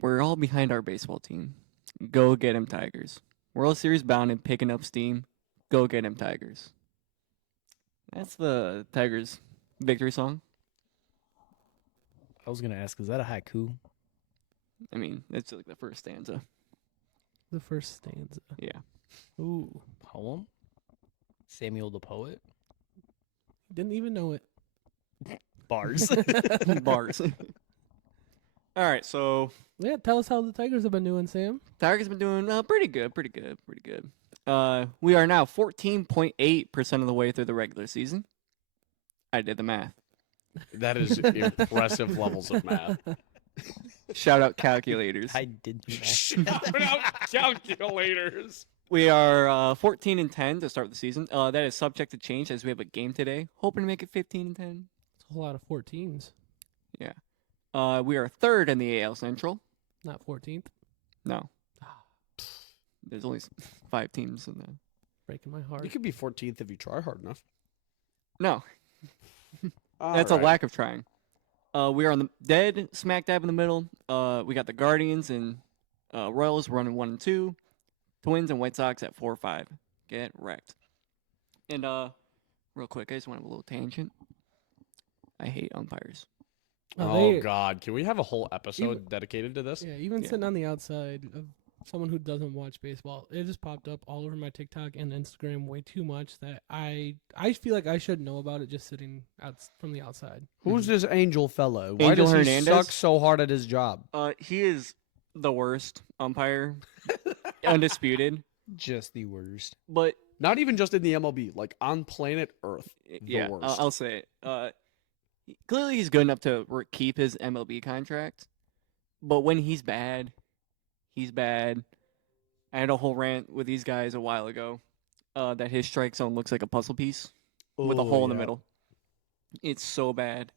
We're all behind our baseball team. Go get 'em Tigers. World Series bound and picking up steam. Go get 'em Tigers. That's the Tigers victory song. I was gonna ask, is that a haiku? I mean, it's like the first stanza. The first stanza. Yeah. Ooh. Poem? Samuel the poet? Didn't even know it. Bars. Bars. All right, so Yeah, tell us how the Tigers have been doing, Sam. Tigers have been doing pretty good. We are now 14.8% of the way through the regular season. I did the math. That is impressive levels of math. Shout out calculators. I did the math. Shout out calculators. We are 14-10 to start the season. That is subject to change as we have a game today. Hoping to make it 15-10. It's a whole lot of 14s, Yeah. We are third in the AL Central. not 14th. No. There's only 5 teams in the. Breaking my heart. You could be 14th if you try hard enough. No. That's a lack of trying. We are on the dead smack dab in the middle. We got the Guardians and Royals running 1 and 2. Twins and White Sox at 4-5. Get wrecked. And real quick, I just want to have a little tangent. I hate umpires. Oh, God. Can we have a whole episode dedicated to this? Yeah, even Yeah. sitting on the outside of someone who doesn't watch baseball, it just popped up all over my TikTok and Instagram way too much that I feel like I should know about it just sitting out from the outside. Who's this Angel fellow? Why Angel does he Hernandez? suck so hard at his job? He is the worst umpire, undisputed. Just the worst. But Not even just in the MLB, like on planet Earth. yeah, worst. I'll say it. Clearly, he's good enough to keep his MLB contract. But when he's bad, he's bad. I had a whole rant with these guys a while ago that his strike zone looks like a puzzle piece with a hole in the middle. It's so bad.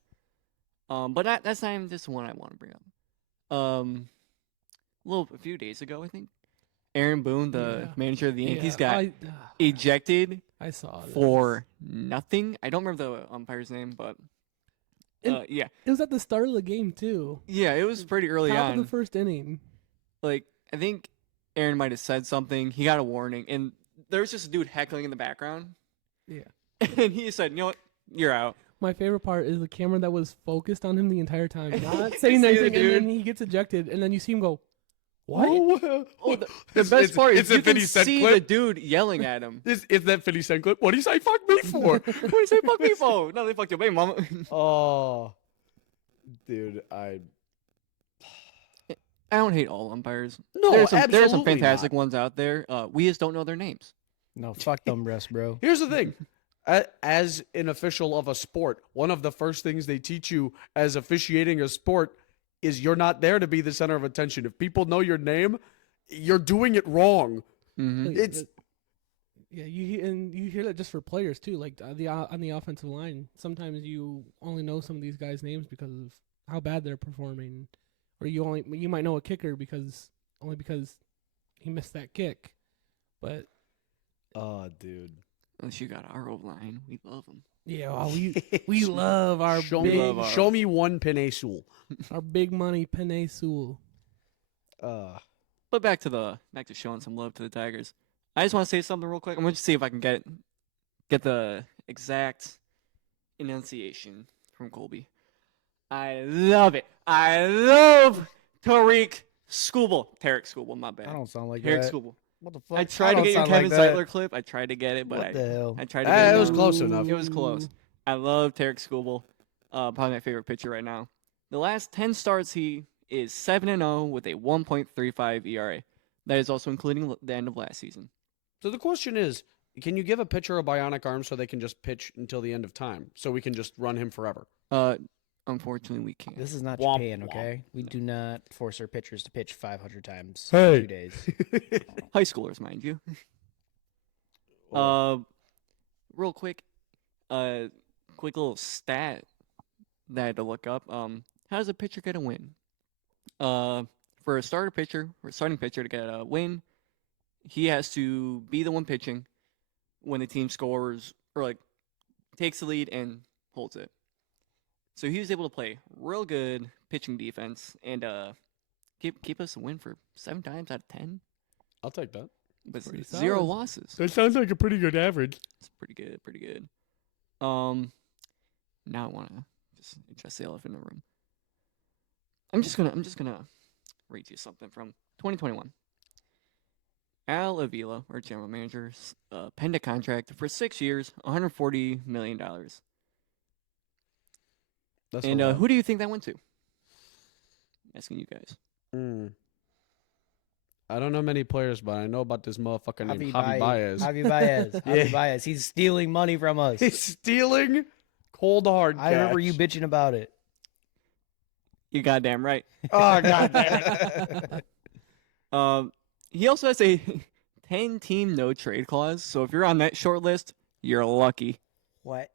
But that's not even just the one I want to bring up. A few days ago, I think, Aaron Boone, the Yeah. manager of the Yankees, Yeah, got ejected I saw it. for nothing. I don't remember the umpire's name, but yeah, It was at the start of the game too. yeah, it was pretty early Top on. of the first inning. Like, I think Aaron might have said something. He got a warning, and there was just a dude heckling in the background, Yeah. and he said, "You know what? You're out." My favorite part is the camera that was focused on him the entire time, not You saying see the anything, and then dude? he gets ejected, and then you see him go, "What?" Oh, the best part is it's a you can 50 Cent see clip. the dude yelling at him. Is that 50 Cent clip? What do you say fuck me for? What do you say, fuck me for? No, they fucked your baby mama. Oh, dude, I don't hate all umpires. No, there are some absolutely fantastic not. ones out there. We just don't know their names. No, fuck them breasts, bro. Here's the thing. As an official of a sport, one of the first things they teach you as officiating a sport is you're not there to be the center of attention. If people know your name, you're doing it wrong. Mm-hmm. It's Yeah, you hear that just for players too. Like on the offensive line, sometimes you only know some of these guys' names because of how bad they're performing, or you might know a kicker because he missed that kick. But oh, dude. Unless you got our O line, we love them. yeah, well, we love our Show big me, show me one Pinay Sewell. our big money Penei Sewell. But back to showing some love to the Tigers. I just want to say something real quick. I'm going to see if I can get the exact enunciation from Colby. I love it. I love Tarek Skubal, my bad. I don't sound like Tarek that. Skubal. What the fuck? I tried to don't get your sound like Kevin that. Zeitler clip. I tried to get it, but What the hell? I tried to get it. It was down. close enough. It was close. I love Tarek Skubal. Probably my favorite pitcher right now. The last 10 starts, he is 7-0 with a 1.35 ERA. That is also including the end of last season. So the question is, can you give a pitcher a bionic arm so they can just pitch until the end of time? So we can just run him forever? Unfortunately, we can't. This is not Womp Japan, womp. okay? We do not force our pitchers to pitch 500 times Hey. in 2 days. High schoolers, mind you. Real quick, quick little stat that I had to look up. How does a pitcher get a win? For a starting pitcher to get a win, he has to be the one pitching when the team scores or like takes the lead and holds it. So he was able to play real good pitching defense and keep us a win for 7 times out of 10. I'll take that. With pretty 0 solid. losses. That sounds like a pretty good average. It's pretty good, pretty good. Now I want to just address the elephant in the room. I'm just gonna read you something from 2021. Al Avila, our general manager, penned a contract for 6 years, $140 million. That's And a lot. who do you think that went to? Asking you guys. I don't know many players, but I know about this motherfucker named Javi Javi Baez. Javi Baez. Yeah. Javi Baez. He's stealing money from us. He's stealing cold hard cash. I remember you bitching about it. You goddamn right. Oh, god damn it. He also has a 10-team no trade clause. So if you're on that short list, you're lucky. What?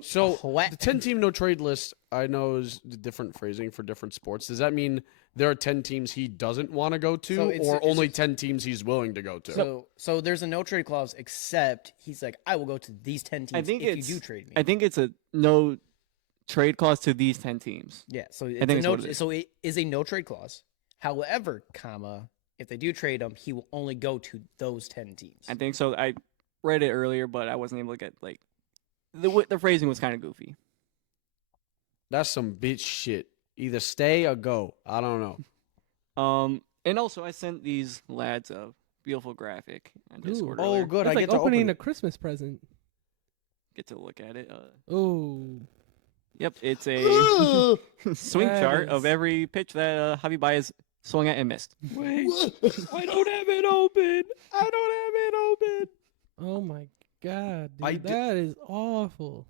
So What? the 10-team no trade list, I know, is different phrasing for different sports. Does that mean there are 10 teams he doesn't want to go to, So it's- or it's only just- 10 teams he's willing to go to? So there's a no trade clause, except he's like, I will go to these 10 teams I think if you it's- do trade me. I think it's a no trade clause to these 10 teams. Yeah, so think it's a it's no, what it is. so it is a no trade clause. However, comma, if they do trade him, he will only go to those 10 teams. I think so. I read it earlier, but I wasn't able to get like the phrasing was kind of goofy. That's some bitch shit. Either stay or go. I don't know. And also I sent these lads a beautiful graphic on Ooh. Discord Oh, earlier. good. That's I like get to opening open a it. Christmas present. Get to look at it. Oh, Yep, it's a swing That chart of is- every pitch that Javi Baez swung at and missed. Wait. I don't have it open. I don't have it open. oh my God, dude, I di- that is awful.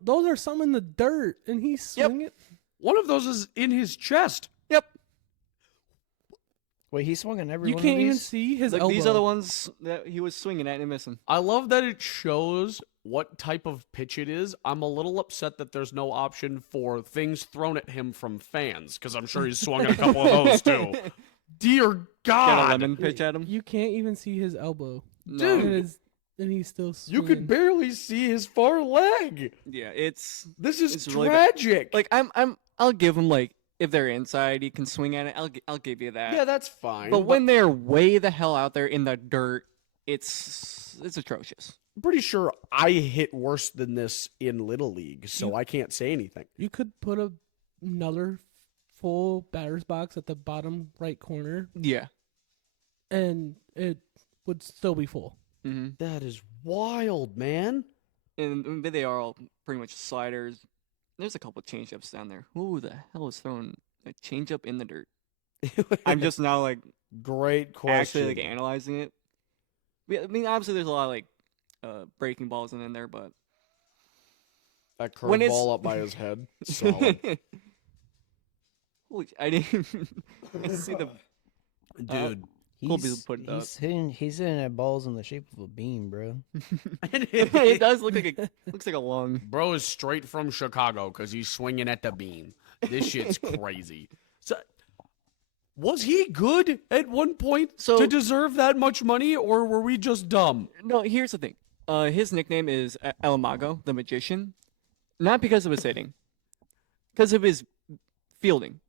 Those are some in the dirt, and he's Yep. swinging. One of those is in his chest. Yep. Wait, he swung on every You one can't of even these? see his Like, elbow. these are the ones that he was swinging at and missing. I love that it shows what type of pitch it is. I'm a little upset that there's no option for things thrown at him from fans, because I'm sure he's swung at a couple of those too. Dear Got a God. lemon pitch at him. You can't even see his elbow. No. Dude. And he's still You swinging. could barely see his far leg. Yeah, it's This is It's really bad. tragic. like I'll give him like if they're inside, he can swing at it. I'll give you that. yeah, that's fine. but when they're way the hell out there in the dirt, it's atrocious. I'm pretty sure I hit worse than this in Little League, so I can't say anything. You could put another full batter's box at the bottom right corner, Yeah. and it would still be full. Mm-hmm. That is wild, man. And they are all pretty much sliders. There's a couple changeups down there. Who the hell is throwing a changeup in the dirt? I'm just now like Great question. actually like analyzing it. I mean, obviously there's a lot of like breaking balls in there, but that when it's- curveball up by his head. Solid. Holy, I didn't even see the. Dude. Cool people put it up. He's hitting at balls in the shape of a beam, bro. It does look like looks like a long. Bro is straight from Chicago because he's swinging at the beam. This shit's crazy. So, was he good at one point So- to deserve that much money, or were we just dumb? No, here's the thing. His nickname is El Mago, the magician, not because of his hitting, because of his fielding.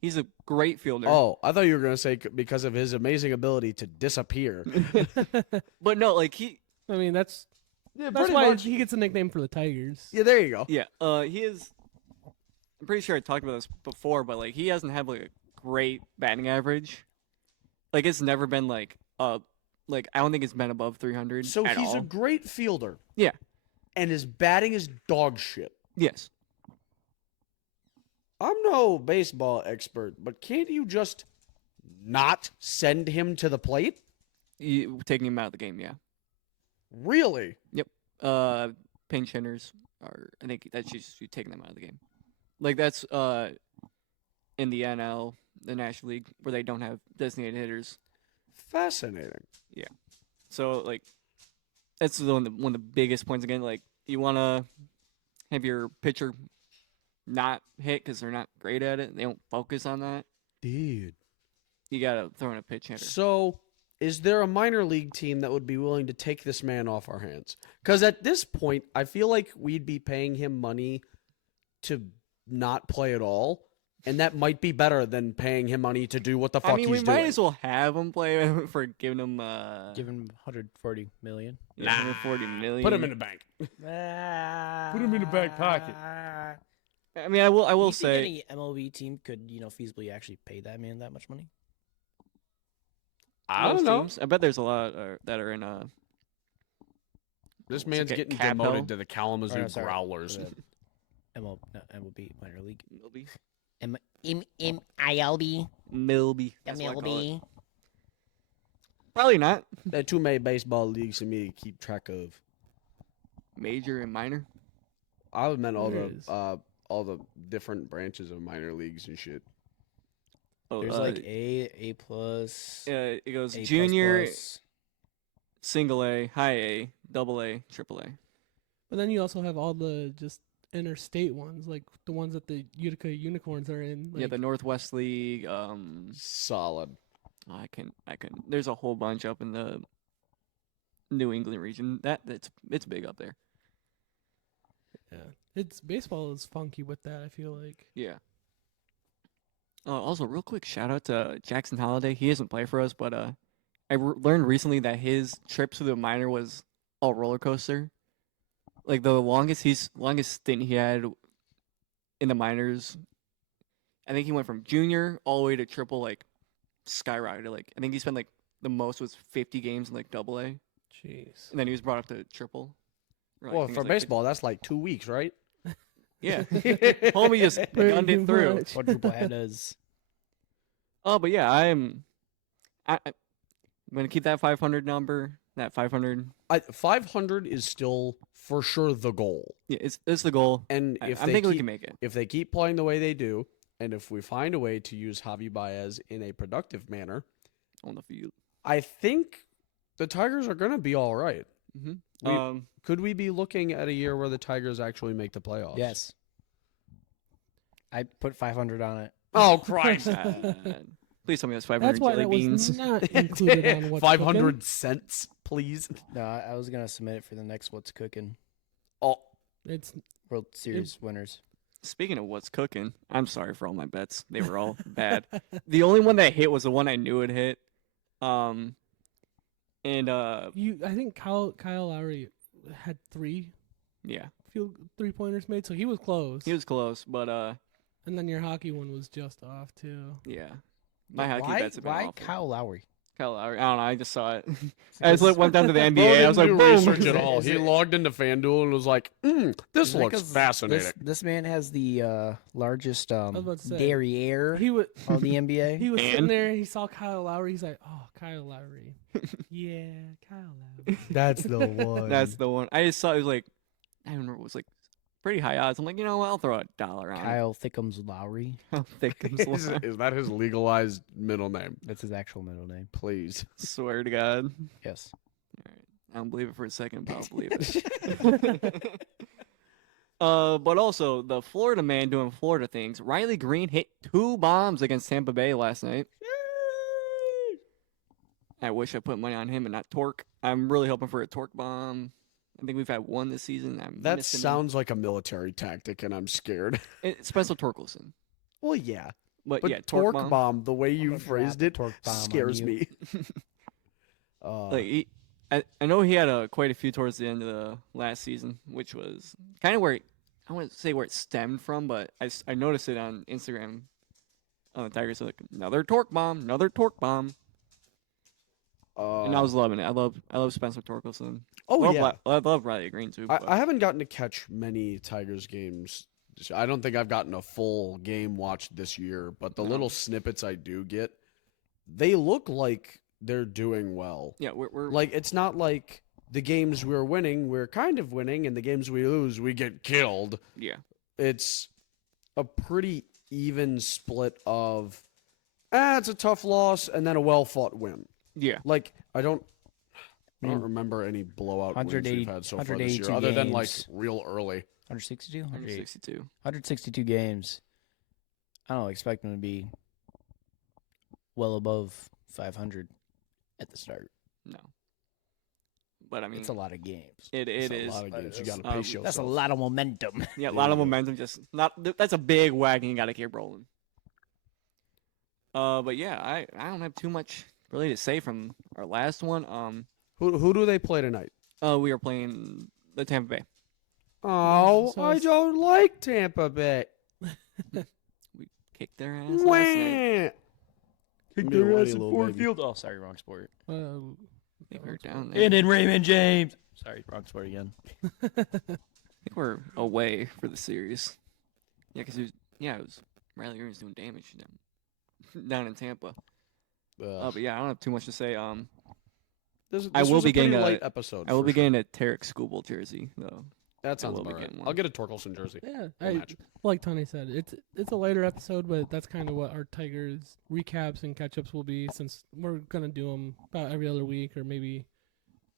He's a great fielder. Oh, I thought you were gonna say because of his amazing ability to disappear. But no, like he. I mean, that's Yeah, why he gets a nickname for the Tigers. Yeah, there you go. Yeah. He is. I'm pretty sure I talked about this before, but like he doesn't have like a great batting average. Like it's never been like like I don't think it's been above 300. So at he's all. a great fielder. Yeah. And his batting is dog shit. Yes. I'm no baseball expert, but can't you just not send him to the plate? You, taking him out of the game, yeah. Really? Pinch hitters are. I think that's just you taking them out of the game. Like that's in the NL, the National League, where they don't have designated hitters. Fascinating. So like, that's one of the biggest points again. Like you want to have your pitcher not hit because they're not great at it. They don't focus on that. Dude. You gotta throw in a pitch hitter. So, is there a minor league team that would be willing to take this man off our hands? Because at this point, I feel like we'd be paying him money to not play at all. and that might be better than paying him money to do what the fuck I mean, we he's might doing. as well have him play for giving him Give him 140 million. 140 million. Put him in the bank. Put him in the back pocket. I mean, I will think say any MLB team could, feasibly actually pay that man that much money. I most don't know. teams. I bet there's a lot that are in This What's man's it, getting Cap demoted Hill? to the Kalamazoo Oh, no, sorry. Growlers. MLB minor league. Milby. ILB. Milby. That's what I call it. MLB. Probably not. There are too many baseball leagues for me to keep track of. Major and minor. I meant There is. all the different branches of minor leagues and shit. Oh, There's like A plus. it goes A++. junior, single A, high A, double A, triple A. But then you also have all the just interstate ones, like the ones that the Utica Unicorns are in. Like, Yeah, the Northwest League. Solid. I can. There's a whole bunch up in the New England region. It's big up there. it's baseball is funky with that. I feel like. Yeah. Also, real quick shout out to Jackson Holiday. He doesn't play for us, but learned recently that his trip to the minor was a roller coaster. Like the longest stint he had in the minors, I think he went from junior all the way to triple, like skyrocketed. Like I think he spent like the most was 50 games in like double A, Jeez. and then he was brought up to triple. Or, I Well, think it for was, like, baseball, that's like 2 weeks, right? 50 yeah. Homie just gunned it through. much. Quadruple headers. Oh, but yeah, I'm gonna keep that 500 number. That 500. 500 is still for sure the goal. Yeah, it's the goal. And I if think they we keep, can make it. if they keep playing the way they do, and if we find a way to use Javi Baez in a productive manner, On the field. I think the Tigers are going to be all right. Mm-hmm. Could we be looking at a year where the Tigers actually make the playoffs? Yes. I put 500 on it. Oh, Christ. Please tell me that's 500 That's why jelly that beans. was not included on what's 500 cooking. cents, please. No, I was gonna submit it for the next What's Cooking Oh, It's World Series winners. Speaking of what's cooking, I'm sorry for all my bets. They were all bad. The only one that hit was the one I knew it hit. I think Kyle Lowry had 3 yeah, field 3-pointers made, so he was close. he was close, but And then your hockey one was just off too. yeah. My hockey bets have been Why awful. Kyle Lowry? Kyle Lowry. I don't know. I just saw it. I just went down to the NBA. I was like, didn't boom. do research at all. Is He it- logged into FanDuel and was like, this Is it looks 'cause fascinating. This man has the largest about to say, derriere He was of the NBA. he was sitting And? there. He saw Kyle Lowry. He's like, "Oh, Kyle Lowry, yeah, Kyle Lowry." That's the one. That's the one. I just saw it was like, I don't remember. It was like pretty high odds. I'm like, you know what? I'll throw $1 on Kyle Thickums Lowry. it. How thick is, is that his legalized middle name? That's his actual middle name. Please. Swear to God. Yes. I don't believe it for a second, but I'll believe it. But also the Florida man doing Florida things. Riley Green hit 2 bombs against Tampa Bay last night. I wish I put money on him and not Torque. I'm really hoping for a Torque bomb. I think we've had one this season. I'm That missing him. sounds like a military tactic, and I'm scared. It's Spencer Torkelson. Well, yeah. But, But yeah, torque bomb, the way you gonna phrased drop a it, torque bomb on scares you. me. Like I know he had quite a few towards the end of the last season, which was kind of where I wouldn't say where it stemmed from, but I noticed it on Instagram. On the Tigers, like another torque bomb, and I was loving it. I love Spencer Torkelson. I love Riley Green too. But I haven't gotten to catch many Tigers games. I don't think I've gotten a full game watched this year, but the No. little snippets I do get, they look like they're doing well. yeah, we're Like, it's not like the games we're winning, we're kind of winning, and the games we lose, we get killed. yeah. It's a pretty even split of, it's a tough loss, and then a well-fought win. Yeah. Like, I don't mean, remember any blowout wins 180 we've had so far this year, 182 other than, like, games. real early. 162? 162. 162 games. I don't expect them to be well above 500 at the start. No. But I mean, It's a lot of games. it It's is. a lot of games. You got to Um, pace yourself. That's a lot of momentum. Yeah, a lot of momentum. Just not. That's a big wagon you got to keep rolling. But yeah, I don't have too much really to say from our last one. Who do they play tonight? We are playing the Tampa Bay. Oh, so I it's- don't like Tampa Bay. We kicked their ass last night. Kick Neither their one, ass you in little Ford baby. Field. Oh, sorry, wrong sport. They were down there. And in Raymond James. Sorry, wrong sport again. I think we're away for the series. Yeah, because it was Riley Green's doing damage down in Tampa. But yeah, I don't have too much to say. This I will was be a pretty getting a- light episode. I will for be sure. getting a Tarek Skubal jersey though. That sounds will be about right. getting one. I'll get a Torkelson jersey. Yeah, We'll match. like Tony said, it's a later episode, but that's kind of what our Tigers recaps and catch-ups will be, since we're gonna do them about every other week or maybe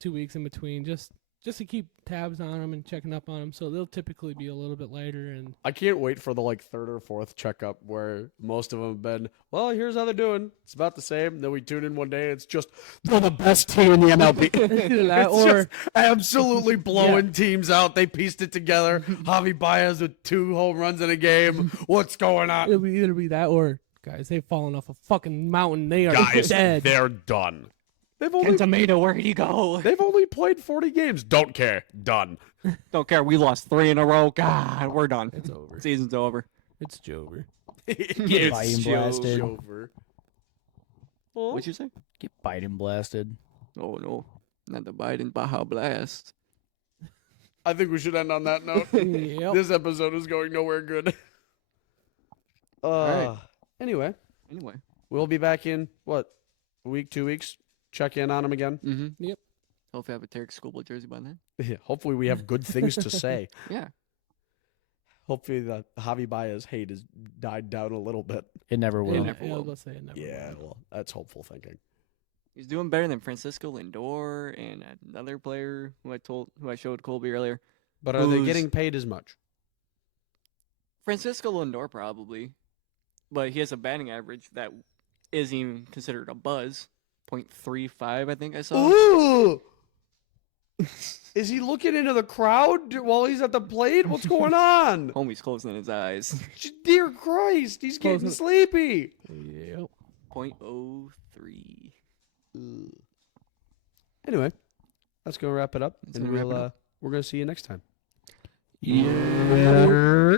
2 weeks in between, just to keep tabs on them and checking up on them. So they'll typically be a little bit lighter. And I can't wait for the third or fourth checkup where most of them have been, well, here's how they're doing. It's about the same. Then we tune in one day and it's just, they're the best team in the MLB. Either that It's or just absolutely blowing teams out. They pieced it together. Javi Baez with 2 home runs in a game. What's going on? it'll either be that or guys, they've fallen off a fucking mountain. They are Guys, dead. they're done. They've only Tomato, where'd he go? they've only played 40 games. Don't care. Done. Don't care. We lost 3 in a row. God, we're done. It's over. Season's over. It's Jover. Get Biden blasted. over. What'd you say? Get Biden blasted. Oh no, not the Biden Baja Blast. I think we should end on that note. Yep. This episode is going nowhere good. right. Anyway, Anyway. we'll be back in what, a week, 2 weeks. Check in on them again. Mm-hmm. Yep. Hopefully, I have a Tarek Skubal jersey by then. Hopefully, we have good things to say. Yeah. Hopefully, the Javi Baez hate has died down a little bit. It never will. Yeah, Yeah, never I will. was about to say it never Yeah, will. well, that's hopeful thinking. He's doing better than Francisco Lindor and another player who I showed Colby earlier. But are they Who's- getting paid as much? Francisco Lindor probably, but he has a batting average that isn't even considered a buzz. 0.35, I think I saw. Ooh! Is he looking into the crowd while he's at the plate? What's going on? Homie's closing his eyes. Dear Christ, he's getting Closing- sleepy. Yep. 0.03. Anyway, that's gonna wrap it up, That's and gonna wrap it up. we're gonna see you next time. Yeah.